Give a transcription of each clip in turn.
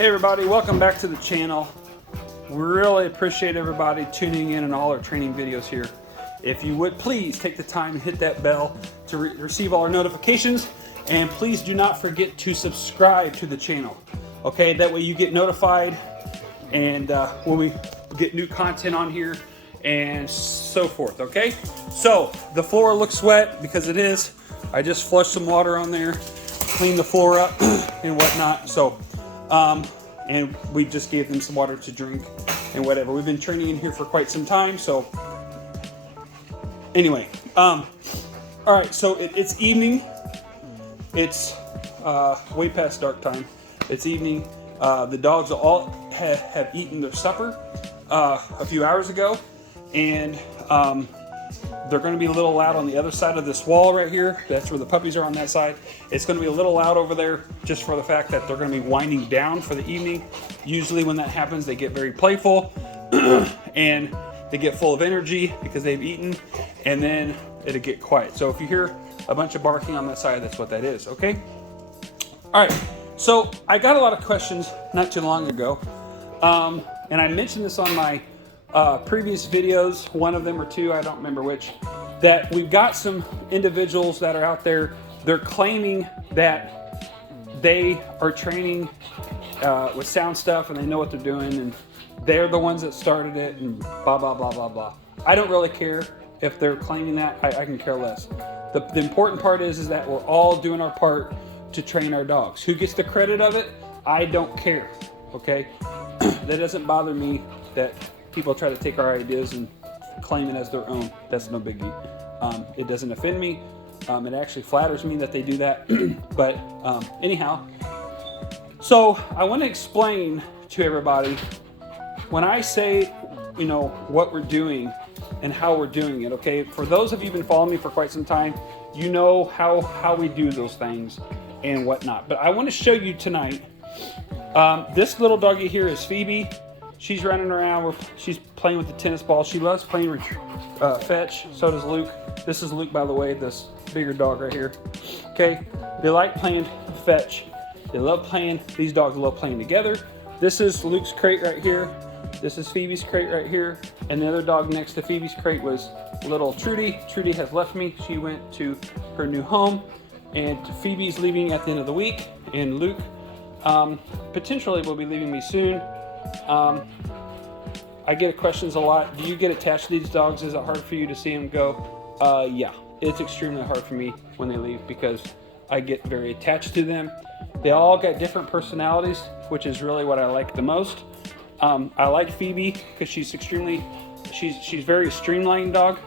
Hey everybody, welcome back to the channel. We really appreciate everybody tuning in on all our training videos here. If you would please take the time and hit that bell to receive all our notifications, and please do not forget to subscribe to the channel. Okay, that way you get notified and when we get new content on here and so forth. Okay, so the floor looks wet because it is. I just flushed some water on there, cleaned the floor up and whatnot. So and we just gave them some water to drink and whatever. We've been training in here for quite some time. So anyway, all right, so it's evening. It's way past dark time. It's evening. The dogs all have eaten their supper a few hours ago, and they're going to be a little loud on the other side of this wall right here. That's where the puppies are on that side. It's going to be a little loud over there just for the fact that they're going to be winding down for the evening. Usually when that happens, they get very playful and they get full of energy because they've eaten, and then it'll get quiet. So if you hear a bunch of barking on that side, that's what that is, okay? All right, so I got a lot of questions not too long ago, and I mentioned this on my previous videos, one of them or two, I don't remember which, that we've got some individuals that are out there, they're claiming that they are training with sound stuff and they know what they're doing and they're the ones that started it and blah, blah, blah, blah, blah. I don't really care if they're claiming that. I can care less. The important part is that we're all doing our part to train our dogs. Who gets the credit of it? I don't care, okay? That doesn't bother me that people try to take our ideas and claim it as their own. That's no biggie. It doesn't offend me. It actually flatters me that they do that. But anyhow, so I want to explain to everybody, when I say, you know, what we're doing and how we're doing it, okay? For those of you who've been following me for quite some time, you know how we do those things and whatnot. But I want to show you tonight, this little doggy here is Phoebe. She's running around, she's playing with the tennis ball. She loves playing fetch, so does Luke. This is Luke, by the way, this bigger dog right here. Okay, they like playing fetch. They love playing, these dogs love playing together. This is Luke's crate right here. This is Phoebe's crate right here. And the other dog next to Phoebe's crate was little Trudy. Trudy has left me. She went to her new home. And Phoebe's leaving at the end of the week. And Luke potentially will be leaving me soon. I get questions a lot. Do you get attached to these dogs? Is it hard for you to see them go? Yeah, it's extremely hard for me when they leave because I get very attached to them. They all got different personalities, which is really what I like the most. I like Phoebe because she's very streamlined dog,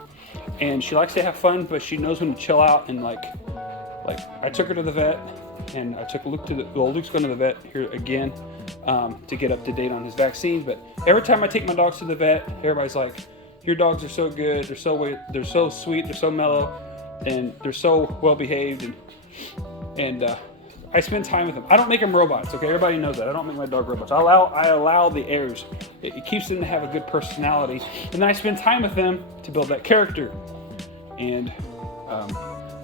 and she likes to have fun, but she knows when to chill out. And like I took her to the vet, and I took Luke Luke's going to the vet here again to get up to date on his vaccines. But every time I take my dogs to the vet, everybody's like, "Your dogs are so good. They're so sweet. They're so mellow, and they're so well behaved." And I spend time with them. I don't make them robots, okay? Everybody knows that. I don't make my dog robots. I allow the airs. It keeps them to have a good personality, and then I spend time with them to build that character. And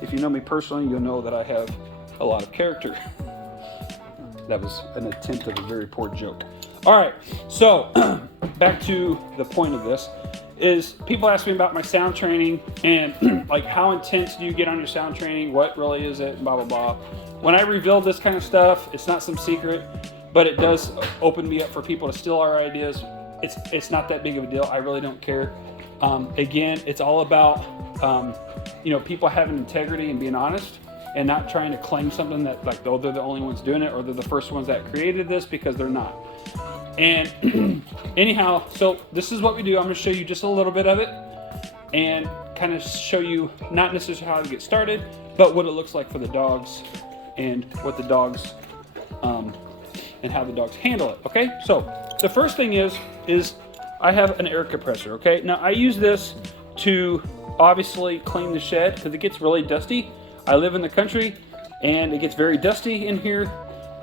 if you know me personally, you'll know that I have a lot of character. That was an attempt at a very poor joke. All right, so back to the point of this is people ask me about my sound training and like how intense do you get on your sound training? What really is it? Blah, blah, blah. When I reveal this kind of stuff, it's not some secret, but it does open me up for people to steal our ideas. It's not that big of a deal. I really don't care. Again, it's all about you know, people having integrity and being honest and not trying to claim something that like, oh, they're the only ones doing it or they're the first ones that created this, because they're not. And anyhow, so this is what we do. I'm going to show you just a little bit of it and kind of show you not necessarily how to get started, but what it looks like for the dogs and what the dogs and how the dogs handle it. Okay, so the first thing is I have an air compressor. Okay, now I use this to obviously clean the shed because it gets really dusty. I live in the country and it gets very dusty in here.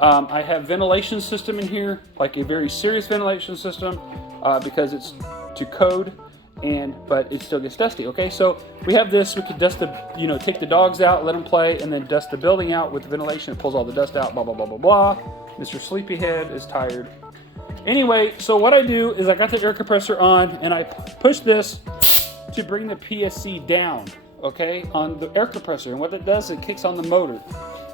I have ventilation system in here, like a very serious ventilation system, because it's to code, but it still gets dusty. Okay, so we have this. We could dust take the dogs out, let them play, and then dust the building out with the ventilation. It pulls all the dust out. Blah blah blah blah blah. Mr. Sleepyhead is tired. Anyway, so what I do is I got the air compressor on and I push this to bring the PSC down, okay, on the air compressor. And what it does, it kicks on the motor.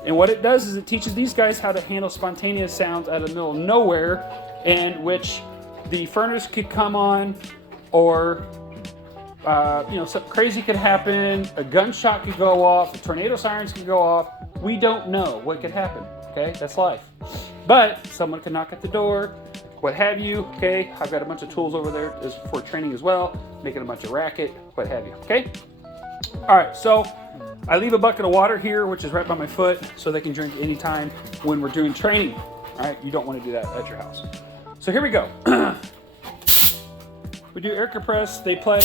And what it does is it teaches these guys how to handle spontaneous sounds out of the middle of nowhere, and which the furnace could come on, or something crazy could happen, a gunshot could go off, a tornado sirens could go off. We don't know what could happen, okay? That's life. But someone could knock at the door, what have you, okay? I've got a bunch of tools over there for training as well, making a bunch of racket, what have you, okay? All right, so I leave a bucket of water here, which is right by my foot, so they can drink anytime when we're doing training. All right, you don't want to do that at your house. So here we go. We do air compress, they play,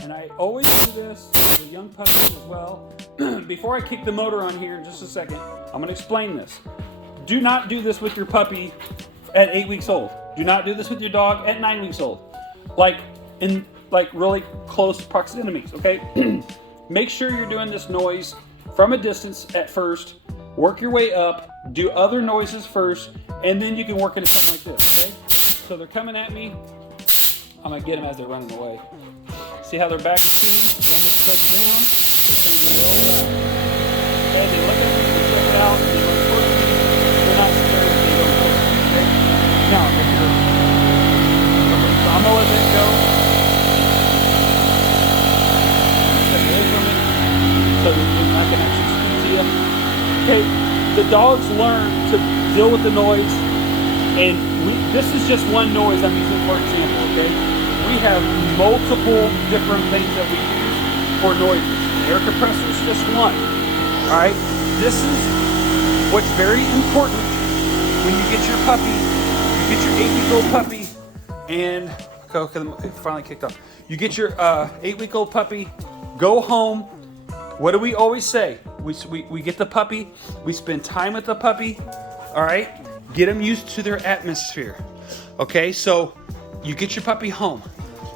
and I always do this with a young puppy as well. Before I kick the motor on here in just a second, I'm going to explain this. Do not do this with your puppy at 8 weeks old. Do not do this with your dog at 9 weeks old. Like really close proximities, okay? Make sure you're doing this noise from a distance at first. Work your way up. Do other noises first, and then you can work into something like this, okay? So they're coming at me. I'm going to get them as they're running away. See how their back is sitting? Run the straight down. It's going to get really loud. Okay, they look at me, they check it out, they look towards me. They're not scared, they go towards me, okay? Now, if you're... So I'm going to let that go. Step away from it so that I can actually speak to you. Okay, the dogs learn to deal with the noise, and this is just one noise I'm using for example, okay? We have multiple different things that we use for noises. The air compressor is just one, all right? This is what's very important when you get your puppy, you get your 8-week-old puppy, and, okay, it finally kicked off. You get your 8-week-old puppy, go home. What do we always say? We get the puppy, we spend time with the puppy, all right? Get them used to their atmosphere, okay? So you get your puppy home,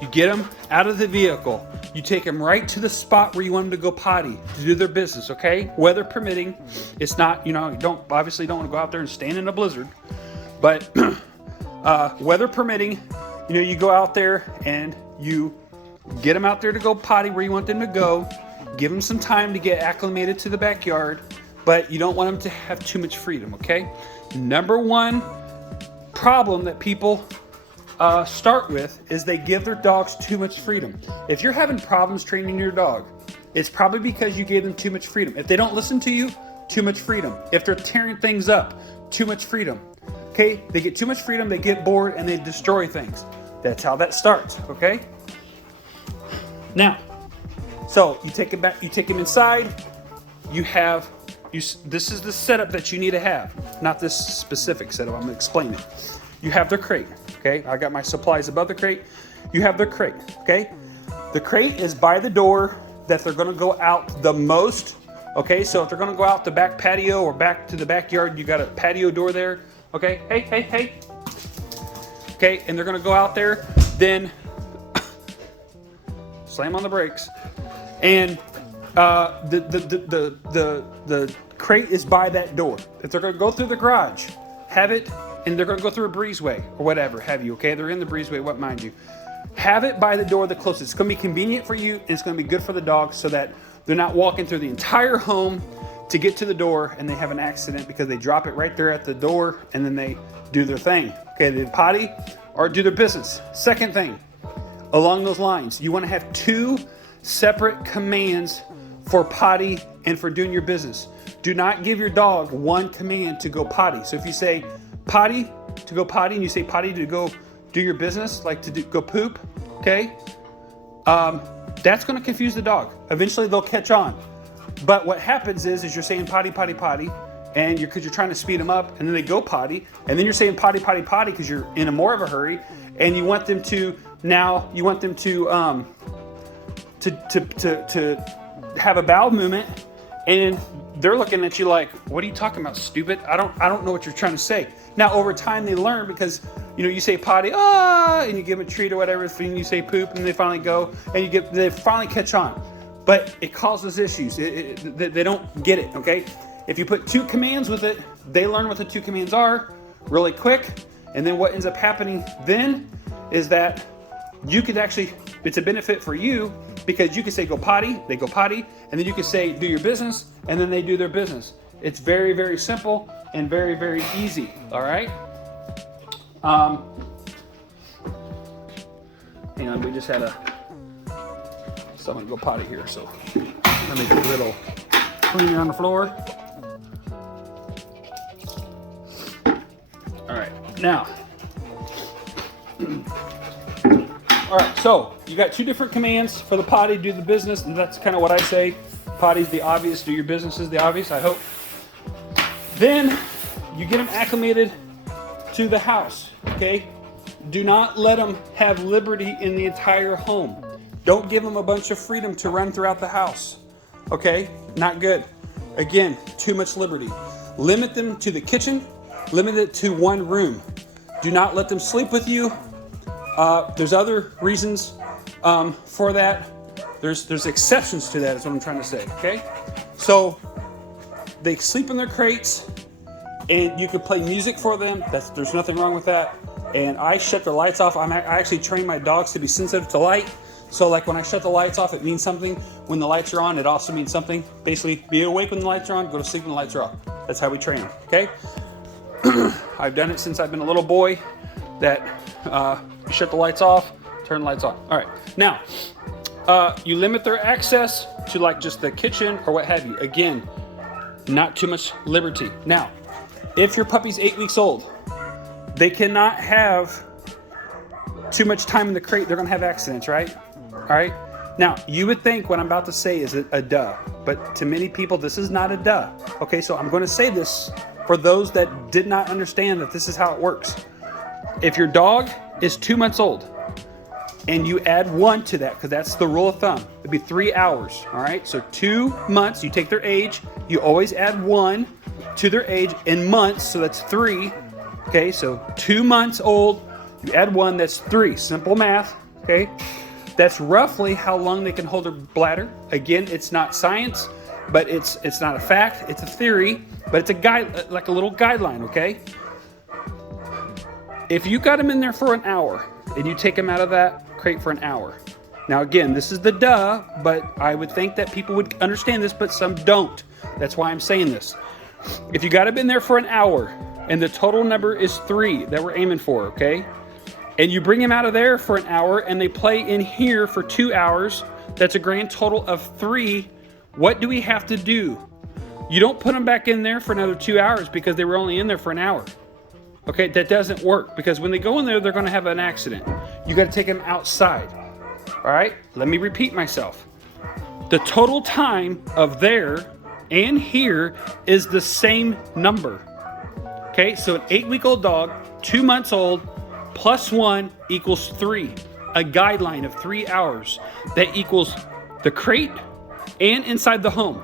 you get them out of the vehicle, you take them right to the spot where you want them to go potty, to do their business, okay? Weather permitting. It's not, you obviously don't want to go out there and stand in a blizzard, but weather permitting, you go out there and you get them out there to go potty where you want them to go. Give them some time to get acclimated to the backyard, but you don't want them to have too much freedom, okay? Number one problem that people start with is they give their dogs too much freedom. If you're having problems training your dog, it's probably because you gave them too much freedom. If they don't listen to you, too much freedom. If they're tearing things up, too much freedom. Okay? They get too much freedom, they get bored, and they destroy things. That's how that starts, okay? Now, so you take him back, you take him inside, this is the setup that you need to have, not this specific setup, I'm gonna explain it. You have the crate, okay? I got my supplies above the crate. You have the crate, okay? The crate is by the door that they're gonna go out the most, okay? So if they're gonna go out the back patio or back to the backyard, you got a patio door there, okay? Hey. Okay, and they're gonna go out there, then slam on the brakes. And the crate is by that door. If they're going to go through the garage, have it, and they're going to go through a breezeway or whatever, have you, okay? They're in the breezeway, what mind you. Have it by the door the closest. It's going to be convenient for you, and it's going to be good for the dog so that they're not walking through the entire home to get to the door and they have an accident because they drop it right there at the door and then they do their thing. Okay, they potty or do their business. Second thing, along those lines, you want to have 2 separate commands for potty and for doing your business. Do not give your dog one command to go potty. So if you say potty to go potty and you say potty to go do your business, like to go poop, okay? That's going to confuse the dog. Eventually they'll catch on. But what happens is you're saying potty, and because you're trying to speed them up, and then they go potty, and then you're saying potty because you're in a more of a hurry, and you want them to have a bowel movement, and they're looking at you like, what are you talking about, stupid? I don't know what you're trying to say. Now over time they learn because you say potty, and you give them a treat or whatever, and you say poop, and they finally go, and they finally catch on. But it causes issues. They don't get it, okay? If you put 2 commands with it, they learn what the 2 commands are really quick. And then what ends up happening then is that you could actually, it's a benefit for you because you can say go potty, they go potty, and then you can say do your business, and then they do their business. It's very, very simple and very, very easy, all right? Hang on, we just had someone go potty here, so let me get a little cleaner on the floor. All right, now, all right, so you got 2 different commands for the potty, do the business, and that's kind of what I say. Potty's the obvious, do your business is the obvious, I hope. Then you get them acclimated to the house, okay? Do not let them have liberty in the entire home. Don't give them a bunch of freedom to run throughout the house, okay? Not good. Again, too much liberty. Limit them to the kitchen, limit it to 1 room. Do not let them sleep with you. There's other reasons for that. There's exceptions to that is what I'm trying to say, okay? So they sleep in their crates and you can play music for them. There's nothing wrong with that. And I shut the lights off. I actually train my dogs to be sensitive to light. So like when I shut the lights off, it means something. When the lights are on, it also means something. Basically, be awake when the lights are on, go to sleep when the lights are off. That's how we train them, okay? I've done it since I've been a little boy, that you shut the lights off, turn the lights on. All right, now, you limit their access to like just the kitchen or what have you. Again, not too much liberty. Now, if your puppy's 8 weeks old, they cannot have too much time in the crate. They're gonna have accidents, right? All right. Now, you would think what I'm about to say is a duh, but to many people, this is not a duh. Okay, so I'm gonna say this for those that did not understand that this is how it works. If your dog is 2 months old and you add 1 to that, because that's the rule of thumb, it'd be 3 hours, all right? So 2 months, you take their age, you always add 1 to their age in months, so that's 3. Okay, so 2 months old, you add 1, that's 3. Simple math, okay? That's roughly how long they can hold their bladder. Again, it's not science, but it's not a fact, it's a theory, but it's a guide, like a little guideline, okay? If you got them in there for an hour and you take them out of that crate for an hour. Now again, this is the duh, but I would think that people would understand this, but some don't. That's why I'm saying this. If you got them in there for an hour and the total number is 3 that we're aiming for, okay? And you bring them out of there for an hour and they play in here for 2 hours, that's a grand total of 3. What do we have to do? You don't put them back in there for another 2 hours because they were only in there for an hour. Okay, that doesn't work because when they go in there, they're gonna have an accident. You gotta take them outside. All right, let me repeat myself. The total time of there and here is the same number. Okay, so an 8-week-old dog, 2 months old, plus 1 equals 3. A guideline of 3 hours. That equals the crate and inside the home.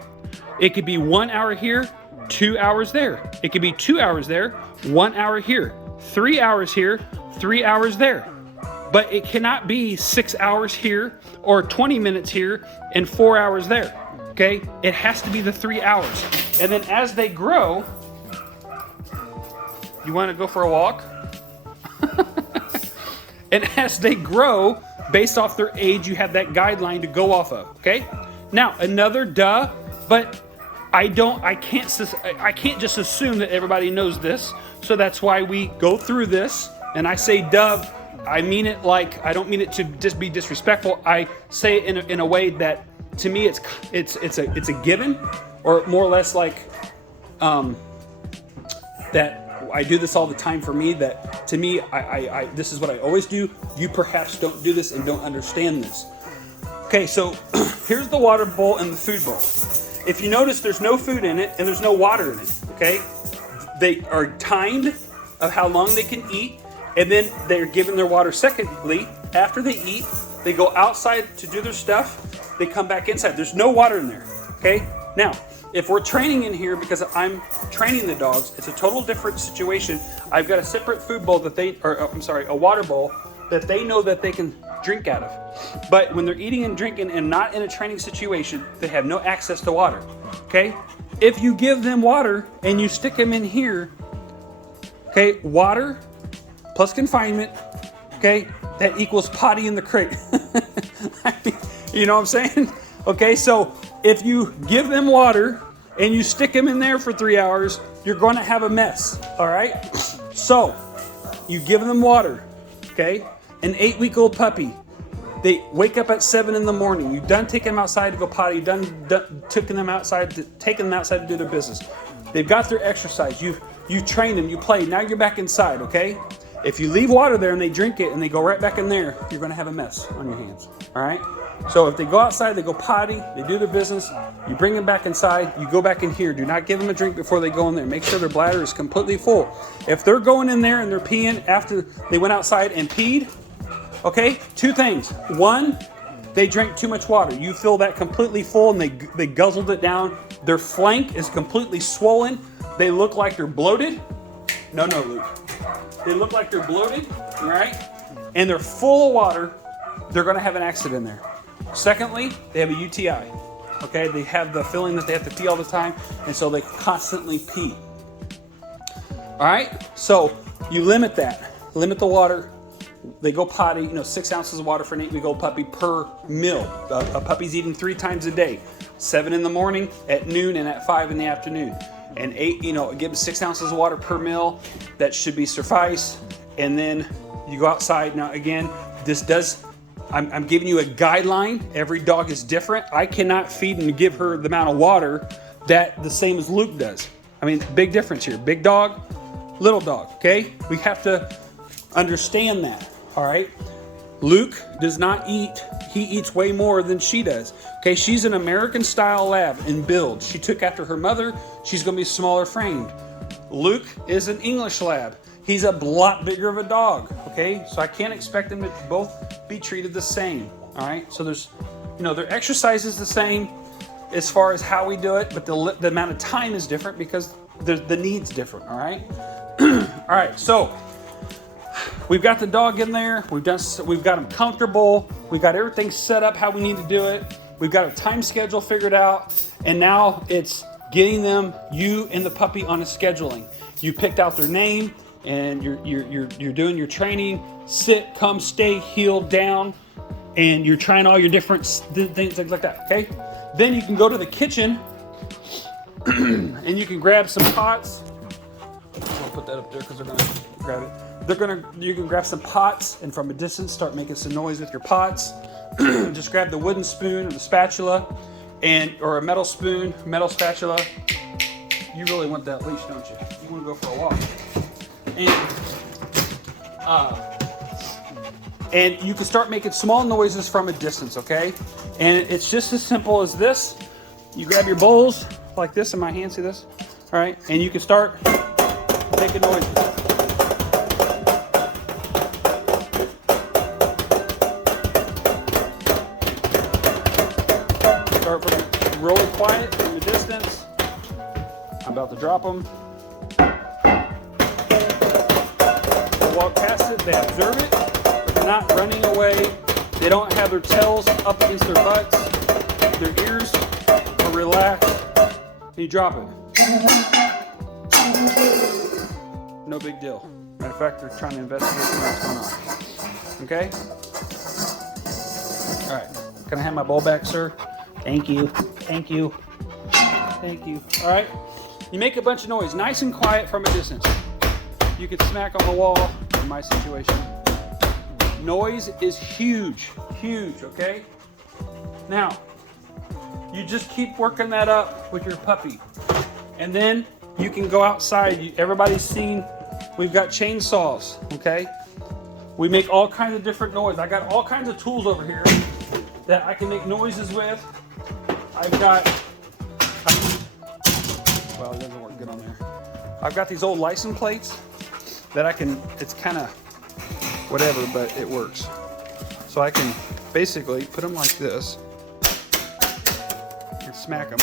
It could be 1 hour here, 2 hours there. It could be 2 hours there, 1 hour here, 3 hours here, 3 hours there. But it cannot be 6 hours here or 20 minutes here and 4 hours there. Okay? It has to be the 3 hours. And then as they grow, you want to go for a walk? And as they grow, based off their age, you have that guideline to go off of, okay? Now, another duh, but I can't just assume that everybody knows this, so that's why we go through this, and I say duh, I mean it like, I don't mean it to just be disrespectful, I say it in a way that, to me, it's a given, or more or less like, that I do this all the time for me, that to me, I this is what I always do. You perhaps don't do this and don't understand this. Okay, so here's the water bowl and the food bowl. If you notice, there's no food in it and there's no water in it, okay? They are timed of how long they can eat, and then they're given their water. Secondly, after they eat, they go outside to do their stuff, they come back inside. There's no water in there, okay? Now, if we're training in here, because I'm training the dogs, it's a total different situation. I've got a separate food bowl that a water bowl that they know that they can drink out of. But when they're eating and drinking and not in a training situation, they have no access to water, okay? if you give them water and you stick them in here, okay, water plus confinement, okay, that equals potty in the crate. You know what I'm saying? Okay, so if you give them water and you stick them in there for 3 hours, you're going to have a mess, all right? So you give them water, okay? An 8-week-old puppy, they wake up at 7 in the morning. You've done taking them outside to go potty. You've taken them outside to do their business. They've got their exercise. You train them. You play. Now you're back inside. Okay. If you leave water there and they drink it and they go right back in there, you're going to have a mess on your hands. All right. So if they go outside, they go potty, they do their business. You bring them back inside. You go back in here. Do not give them a drink before they go in there. Make sure their bladder is completely full. If they're going in there and they're peeing after they went outside and peed, okay, 2 things. 1, they drank too much water. You fill that completely full and they guzzled it down. Their flank is completely swollen. They look like they're bloated. No, Luke. They look like they're bloated, right? And they're full of water. They're going to have an accident in there. Secondly, they have a UTI. Okay, they have the feeling that they have to pee all the time, and so they constantly pee. All right, so you limit that. Limit the water. They go potty, 6 ounces of water for an 8-week-old puppy per meal. A puppy's eating 3 times a day, 7 in the morning, at noon, and at 5 in the afternoon. And 8, give them 6 ounces of water per meal. That should be suffice. And then you go outside. Now, again, I'm giving you a guideline. Every dog is different. I cannot feed and give her the amount of water that the same as Luke does. I mean, big difference here. Big dog, little dog, okay? We have to understand that, all right? Luke does not eat. He eats way more than she does. Okay, she's an American-style lab in build. She took after her mother. She's going to be smaller framed. Luke is an English lab. He's a lot bigger of a dog, okay? So I can't expect them to both be treated the same, all right? So there's, their exercise is the same as far as how we do it, but the amount of time is different because the need's different, all right? All right, so we've got the dog in there. We've got him comfortable. We've got everything set up how we need to do it. We've got a time schedule figured out, and now it's getting you and the puppy on a scheduling. You picked out their name, and you're doing your training. Sit, come, stay, heel, down, and you're trying all your different things like that. Okay. Then you can go to the kitchen, and you can grab some pots. I'll put that up there because they're gonna grab it. You can grab some pots and from a distance start making some noise with your pots. Just grab the wooden spoon or the spatula or a metal spoon, metal spatula. You really want that leash, don't you? You want to go for a walk. And you can start making small noises from a distance, okay? And it's just as simple as this. You grab your bowls like this in my hand, see this? All right, and you can start making noises. Start from really quiet from the distance. I'm about to drop them. They walk past it, they observe it, but they're not running away. They don't have their tails up against their butts. Their ears are relaxed. And you drop it. No big deal. Matter of fact, they're trying to investigate what's going on. Okay? All right. Can I have my bowl back, sir? Thank you. Thank you. Thank you. All right. You make a bunch of noise, nice and quiet from a distance. You could smack on the wall in my situation. Noise is huge, okay? Now, you just keep working that up with your puppy. And then you can go outside. Everybody's seen, we've got chainsaws, okay? We make all kinds of different noise. I got all kinds of tools over here that I can make noises with. Well, it doesn't work good on there. I've got these old license plates that it's kind of whatever, but it works. So I can basically put them like this and smack them.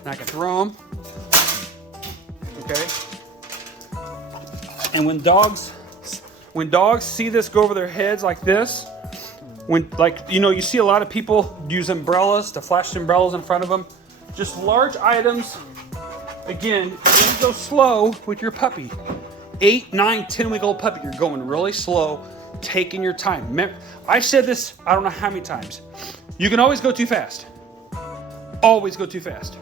And I can throw them. Okay? And when dogs see this go over their heads like this, you see a lot of people use umbrellas to flash umbrellas in front of them. just large items. Again, you're going to go slow with your puppy. 8, 9, 10-week-old puppy, you're going really slow, taking your time. Remember, I've said this, I don't know how many times. You can always go too fast. Always go too fast.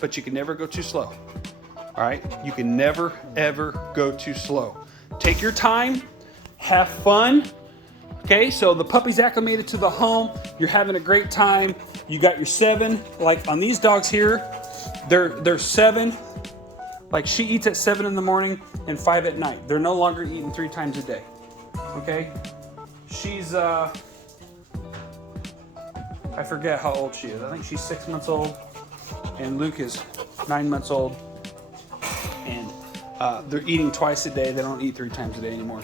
But you can never go too slow. All right? You can never, ever go too slow. Take your time. Have fun. Okay, so the puppy's acclimated to the home. You're having a great time. You got your 7. Like on these dogs here, they're 7. Like she eats at 7 in the morning and 5 at night. They're no longer eating 3 times a day. Okay? She's, I forget how old she is. I think she's 6 months old. And Luke is 9 months old. And they're eating twice a day. They don't eat 3 times a day anymore.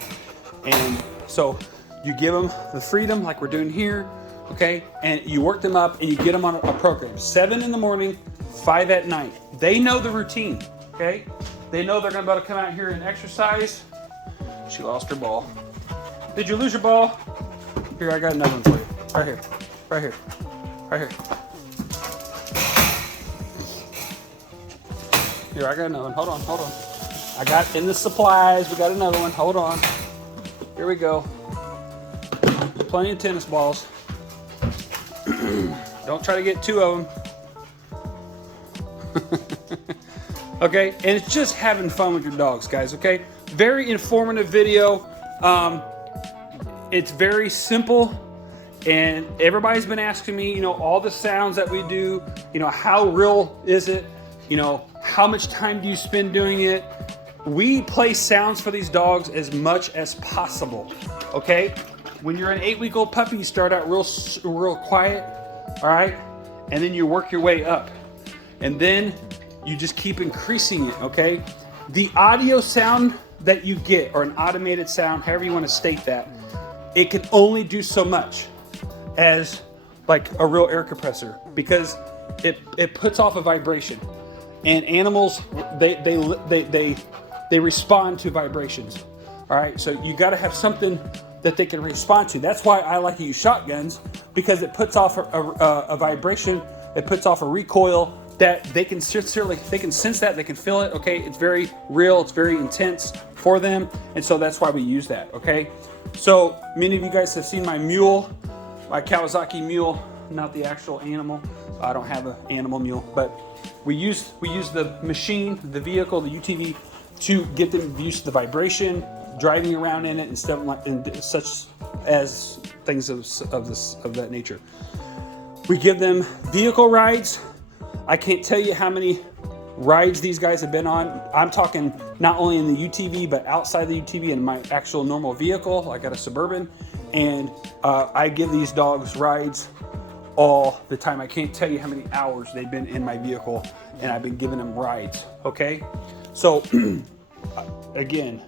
And so you give them the freedom like we're doing here, okay? And you work them up and you get them on a program. 7 in the morning, 5 at night. They know the routine, okay? They know they're gonna be able to come out here and exercise. She lost her ball. Did you lose your ball? Here, I got another one for you. Right here, right here, right here. Here, I got another one. Hold on, hold on. I got in the supplies. We got another one. Hold on. Here we go. Plenty of tennis balls. Don't try to get 2 of them. Okay, and it's just having fun with your dogs, guys, okay? Very informative video. It's very simple, and everybody's been asking me, you know, all the sounds that we do, you know, how real is it? You know, how much time do you spend doing it? We play sounds for these dogs as much as possible, okay? When you're an 8-week-old puppy, you start out real quiet, all right? And then you work your way up. And then you just keep increasing it, okay? The audio sound that you get, or an automated sound, however you want to state that, it can only do so much as like a real air compressor, because it puts off a vibration. And animals, they respond to vibrations, all right? So you got to have something that they can respond to. That's why I like to use shotguns, because it puts off a vibration, it puts off a recoil that they can sincerely, they can sense that, they can feel it, okay? It's very real, it's very intense for them, and so that's why we use that, okay? So many of you guys have seen my mule, my Kawasaki mule, not the actual animal. I don't have an animal mule, but we use the machine, the vehicle, the UTV, to get them used to the vibration, driving around in it, and stuff like, and such as things of that nature. We give them vehicle rides. I can't tell you how many rides these guys have been on. I'm talking not only in the UTV, but outside the UTV in my actual normal vehicle. I got a Suburban, and I give these dogs rides all the time. I can't tell you how many hours they've been in my vehicle, and I've been giving them rides, okay? So, again,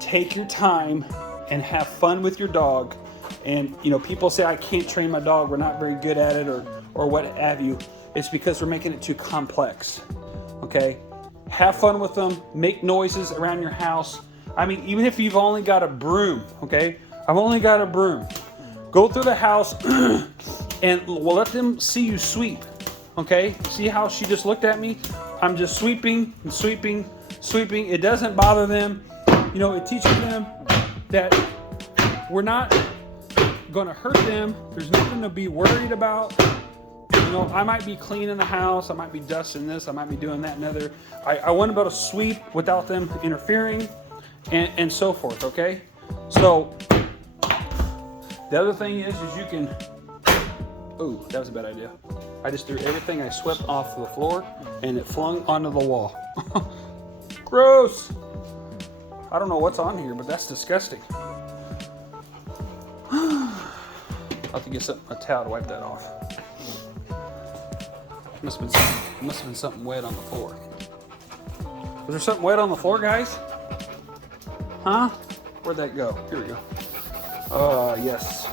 take your time and have fun with your dog. And, you know, people say, I can't train my dog, we're not very good at it, or what have you. It's because we're making it too complex, okay? Have fun with them, make noises around your house. I mean, even if you've only got a broom, okay? I've only got a broom. Go through the house and we'll let them see you sweep, okay? See how she just looked at me? I'm just sweeping and sweeping, sweeping. It doesn't bother them. You know, it teaches them that we're not gonna hurt them. There's nothing to be worried about. You know, I might be cleaning the house, I might be dusting this, I might be doing that and other. I want to be able to sweep without them interfering, and so forth, okay? So, the other thing is you can, oh, that was a bad idea. I just threw everything I swept off the floor, and it flung onto the wall. Gross! I don't know what's on here, but that's disgusting. I'll have to get a towel to wipe that off. Must have been something wet on the floor. Was there something wet on the floor, guys? Huh? Where'd that go? Here we go. Yes.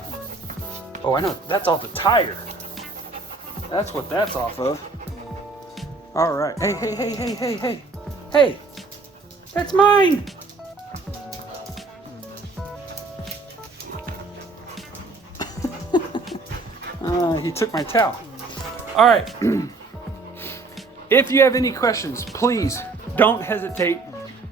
Oh, I know. That's off the tire. That's what that's off of. All right. Hey, hey, hey, hey, hey, hey. Hey! That's mine! He took my towel. All right. If you have any questions, please don't hesitate.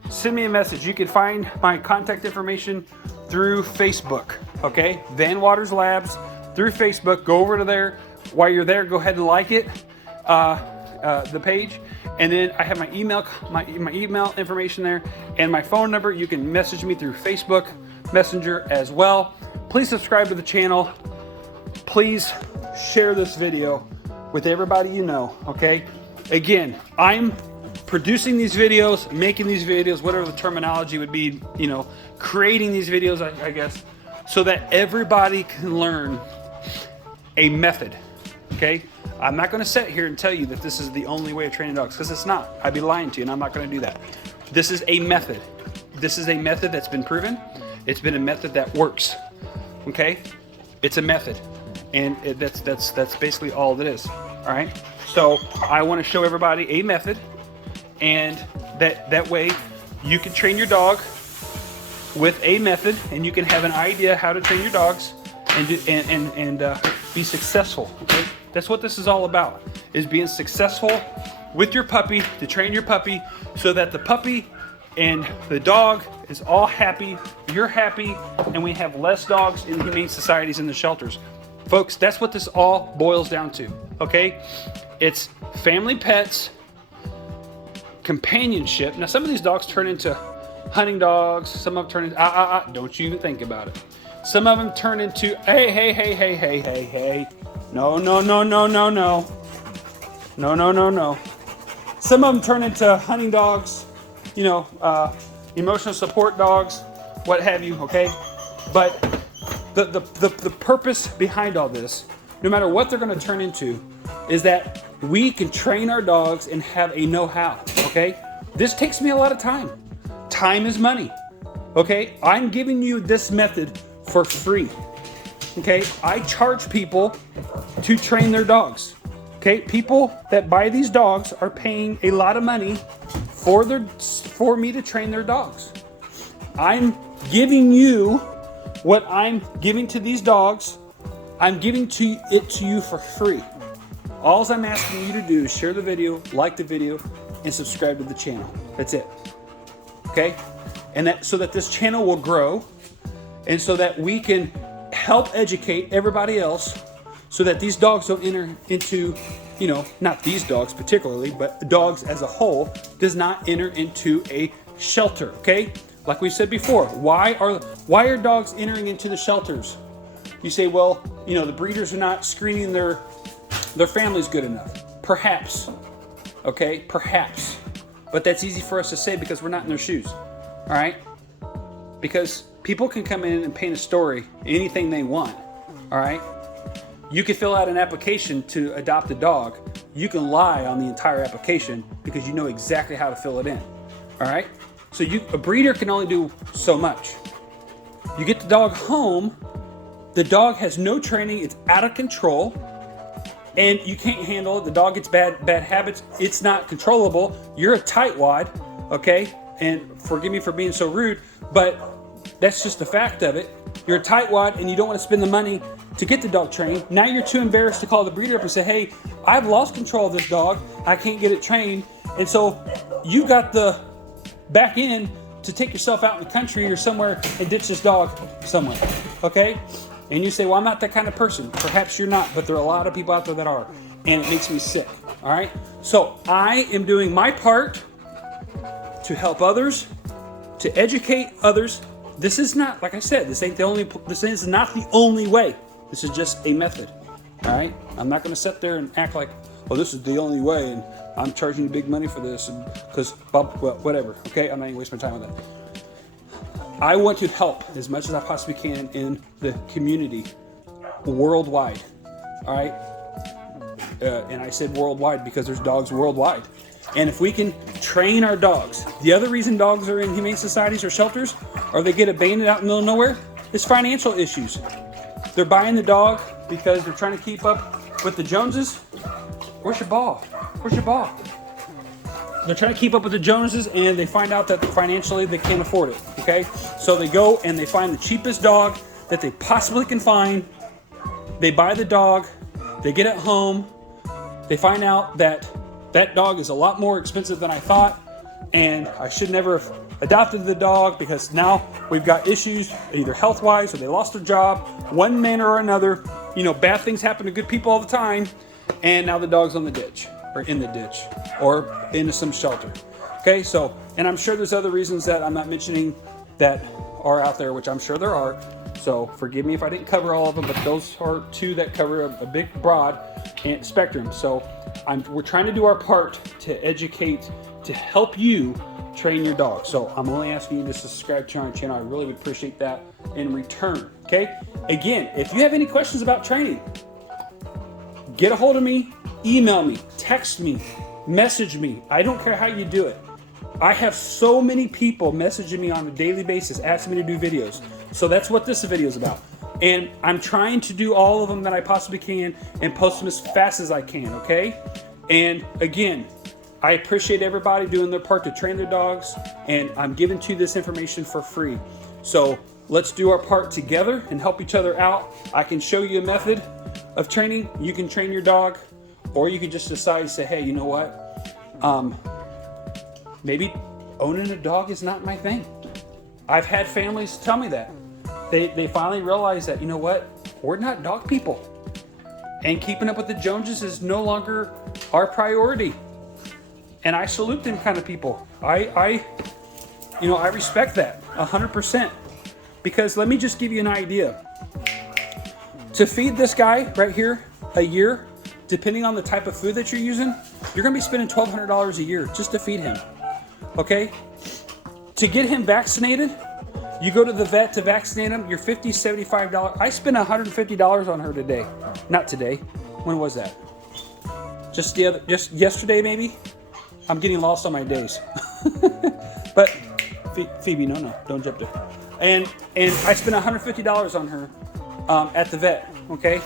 Send me a message. You can find my contact information through Facebook, okay? Van Waters Labs through Facebook. Go over to there. While you're there, go ahead and like it, the page. And then I have my email information there and my phone number. You can message me through Facebook Messenger as well. Please subscribe to the channel. Please share this video with everybody you know, okay? Again, I'm producing these videos, making these videos, whatever the terminology would be, you know, creating these videos, I guess, so that everybody can learn a method, okay? I'm not gonna sit here and tell you that this is the only way of training dogs, because it's not. I'd be lying to you, and I'm not gonna do that. This is a method. This is a method that's been proven. It's been a method that works, okay? It's a method, and that's basically all it is, all right? So I wanna show everybody a method, and that way you can train your dog with a method, and you can have an idea how to train your dogs and be successful, okay? That's what this is all about, is being successful with your puppy, to train your puppy so that the puppy and the dog is all happy, you're happy, and we have less dogs in humane societies in the shelters. Folks, that's what this all boils down to, okay? It's family pets, companionship. Now, some of these dogs turn into hunting dogs. Some of them turn into, don't you even think about it. Some of them turn into, hey. No. Some of them turn into hunting dogs, you know, emotional support dogs, what have you, okay? But the purpose behind all this, no matter what they're going to turn into, is that we can train our dogs and have a know-how, okay? This takes me a lot of time. Time is money, okay? I'm giving you this method for free, okay? I charge people to train their dogs, okay? People that buy these dogs are paying a lot of money for me to train their dogs. I'm giving you what I'm giving to these dogs. I'm giving it to you for free. All I'm asking you to do is share the video, like the video, and subscribe to the channel. That's it. Okay? And that so that this channel will grow, and so that we can help educate everybody else, so that these dogs don't enter into, you know, not these dogs particularly, but dogs as a whole does not enter into a shelter, okay? Like we said before, why are dogs entering into the shelters? You say, well, you know, the breeders are not screening their families good enough. Perhaps, okay, perhaps. But that's easy for us to say because we're not in their shoes, all right? Because people can come in and paint a story, anything they want, all right? You can fill out an application to adopt a dog. You can lie on the entire application because you know exactly how to fill it in, all right? So a breeder can only do so much. You get the dog home, the dog has no training, it's out of control, and you can't handle it. The dog gets bad habits, it's not controllable. You're a tightwad, okay? And forgive me for being so rude, but that's just the fact of it. You're a tightwad and you don't want to spend the money to get the dog trained. Now you're too embarrassed to call the breeder up and say, hey, I've lost control of this dog, I can't get it trained. And so you got the back end to take yourself out in the country or somewhere and ditch this dog somewhere, okay? And you say, well, I'm not that kind of person. Perhaps you're not, but there are a lot of people out there that are, and it makes me sick, all right? So I am doing my part to help others, to educate others. This is not, like I said, this is not the only way. This is just a method, all right? I'm not gonna sit there and act like, well, this is the only way, and I'm charging you big money for this, and because, well, whatever, okay? I'm not gonna waste my time on that. I want to help as much as I possibly can in the community worldwide, all right? And I said worldwide because there's dogs worldwide. And if we can train our dogs, the other reason dogs are in humane societies or shelters, or they get abandoned out in the middle of nowhere, is financial issues. They're buying the dog because they're trying to keep up with the Joneses. Where's your ball? Where's your ball? They're trying to keep up with the Joneses, and they find out that financially they can't afford it, okay? So they go and they find the cheapest dog that they possibly can find. They buy the dog, they get it home, they find out that that dog is a lot more expensive than I thought, and I should never have adopted the dog, because now we've got issues either health-wise or they lost their job, one manner or another. You know, bad things happen to good people all the time, and now the dog's on the ditch, or in the ditch, or into some shelter. Okay, so, and I'm sure there's other reasons that I'm not mentioning that are out there, which I'm sure there are. So forgive me if I didn't cover all of them, but those are two that cover a big, broad spectrum. So we're trying to do our part to educate, to help you train your dog. So I'm only asking you to subscribe to our channel. I really would appreciate that in return. Okay. Again, if you have any questions about training, get a hold of me, email me, text me, message me. I don't care how you do it. I have so many people messaging me on a daily basis, asking me to do videos. So that's what this video is about. And I'm trying to do all of them that I possibly can and post them as fast as I can, okay? And again, I appreciate everybody doing their part to train their dogs, and I'm giving to you this information for free. So let's do our part together and help each other out. I can show you a method of training. You can train your dog, or you can just decide to say, hey, you know what? Maybe owning a dog is not my thing. I've had families tell me that. They finally realize that, you know what? We're not dog people. And keeping up with the Joneses is no longer our priority. And I salute them kind of people. I respect that 100%. Because let me just give you an idea. To feed this guy right here a year, depending on the type of food that you're using, you're going to be spending $1,200 a year just to feed him. Okay? To get him vaccinated, you go to the vet to vaccinate him, you're $50, $75. I spent $150 on her today. Not today. When was that? Just yesterday, maybe? I'm getting lost on my days. But Phoebe, no, don't jump there. And I spent $150 on her at the vet, okay?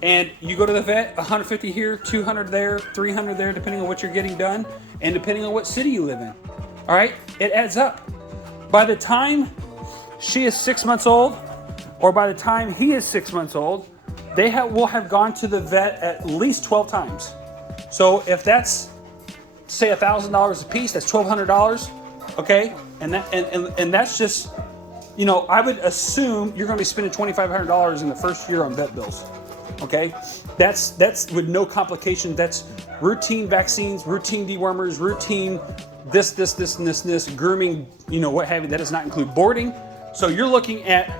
And you go to the vet, $150 here, $200 there, $300 there, depending on what you're getting done, and depending on what city you live in. All right, it adds up. By the time she is 6 months old, or by the time he is 6 months old, will have gone to the vet at least 12 times. So if that's, say, $1,000 a piece, that's $1,200, okay? And that's just, you know, I would assume you're going to be spending $2,500 in the first year on vet bills. Okay, that's with no complication. That's routine vaccines, routine dewormers, routine this, grooming, you know, what have you. That does not include boarding. So you're looking at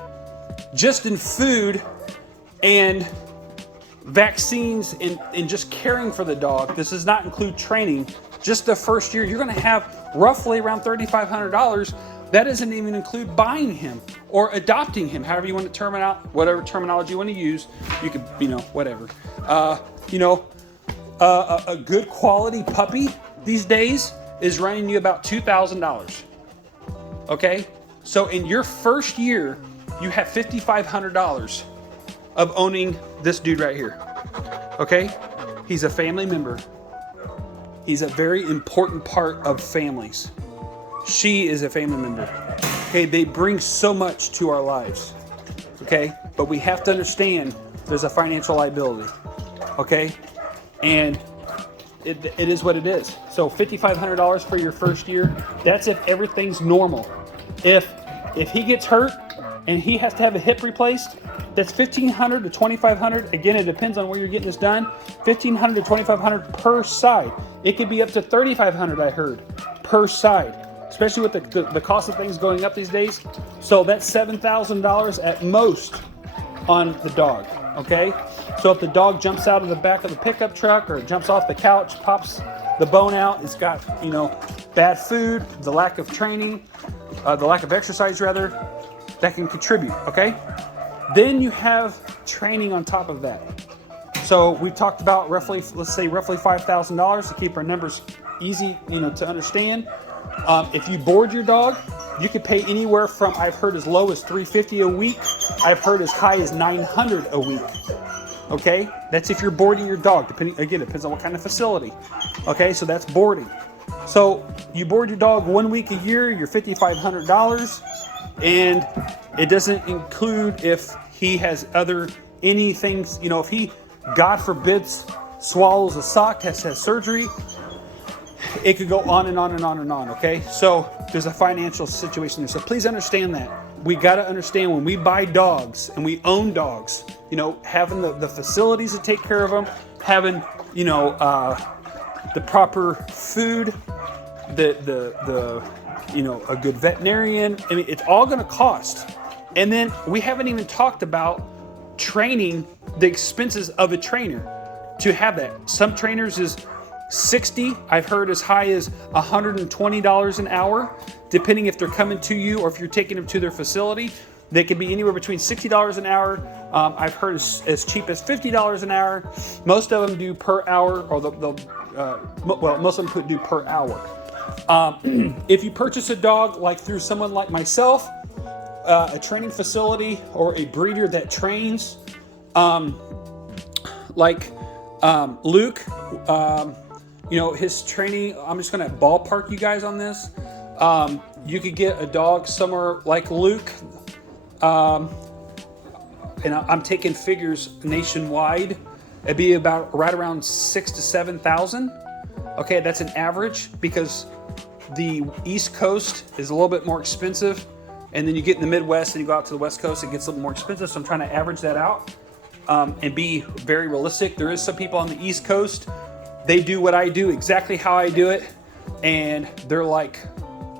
just in food and vaccines and just caring for the dog. This does not include training. Just the first year, you're going to have roughly around $3,500. That doesn't even include buying him or adopting him, however you want to term it out, whatever terminology you want to use. You could, you know, whatever. A good quality puppy these days is running you about $2,000. Okay? So in your first year, you have $5,500 of owning this dude right here. Okay? He's a family member. He's a very important part of families. She is a family member. Okay, they bring so much to our lives. Okay, but we have to understand there's a financial liability. Okay, and it is what it is. So $5,500 for your first year. That's if everything's normal. If he gets hurt and he has to have a hip replaced, that's $1,500 to $2,500. Again, it depends on where you're getting this done. $1,500 to $2,500 per side. It could be up to $3,500. I heard per side. Especially with the cost of things going up these days. So that's $7,000 at most on the dog, okay? So if the dog jumps out of the back of the pickup truck or jumps off the couch, pops the bone out, it's got, you know, bad food, the lack of training, the lack of exercise rather, that can contribute, okay? Then you have training on top of that. So we've talked about roughly, let's say roughly $5,000 to keep our numbers easy, you know, to understand. If you board your dog, you could pay anywhere from, I've heard as low as $350 a week. I've heard as high as $900 a week. Okay, that's if you're boarding your dog. Depending, again, it depends on what kind of facility. Okay, so that's boarding. So you board your dog 1 week a year, you're $5,500, and it doesn't include if he has anything, you know, if he, God forbid, swallows a sock, has surgery, it could go on and on and on and on, okay? So there's a financial situation there. So please understand that. We got to understand when we buy dogs and we own dogs, you know, having the facilities to take care of them, having, you know, the proper food, the you know, a good veterinarian. I mean, it's all going to cost. And then we haven't even talked about training, the expenses of a trainer to have that. Some trainers is $60, I've heard as high as $120 an hour, depending if they're coming to you or if you're taking them to their facility. They could be anywhere between $60 an hour. I've heard as cheap as $50 an hour. Most of them do per hour, or well, most of them do per hour. If you purchase a dog like through someone like myself, a training facility or a breeder that trains, like Luke, you know, his training, I'm just going to ballpark you guys on this. You could get a dog somewhere like Luke, and I'm taking figures nationwide. It'd be about right around 6,000 to 7,000. Okay, that's an average, because the East Coast is a little bit more expensive, and then you get in the Midwest and you go out to the West Coast, it gets a little more expensive. So I'm trying to average that out and be very realistic. There is some people on the East Coast, they do what I do, exactly how I do it, and they're like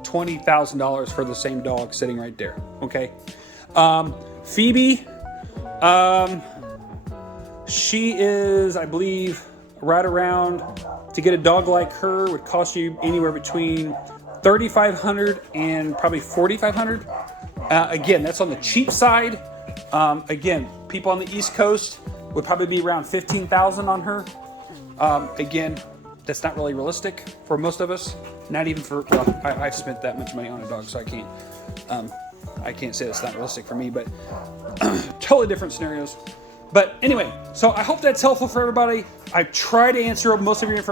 $20,000 for the same dog sitting right there. Okay, Phoebe, she is, I believe, right around, to get a dog like her would cost you anywhere between $3,500 and probably $4,500. Again, that's on the cheap side. Again, people on the East Coast would probably be around $15,000 on her. Again, that's not really realistic for most of us. Not even for, well, I've spent that much money on a dog, so I can't say it's not realistic for me, but totally different scenarios. But anyway, so I hope that's helpful for everybody. I try to answer most of your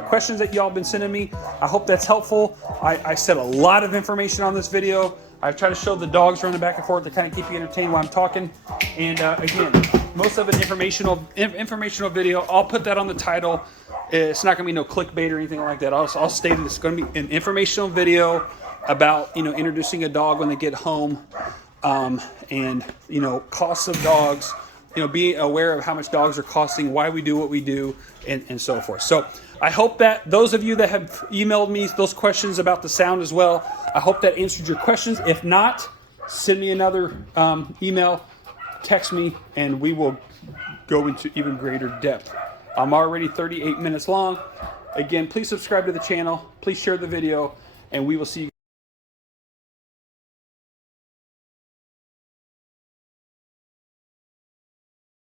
questions that y'all been sending me. I hope that's helpful. I said a lot of information on this video. I try to show the dogs running back and forth to kind of keep you entertained while I'm talking. And again, most of an informational video. I'll put that on the title. It's not going to be no clickbait or anything like that. I'll state it's going to be an informational video about, you know, introducing a dog when they get home, and, you know, costs of dogs. You know, be aware of how much dogs are costing, why we do what we do, and so forth. So I hope that those of you that have emailed me those questions about the sound as well, I hope that answered your questions. If not, send me another email, text me, and we will go into even greater depth. I'm already 38 minutes long. Again, please subscribe to the channel. Please share the video, and we will see you.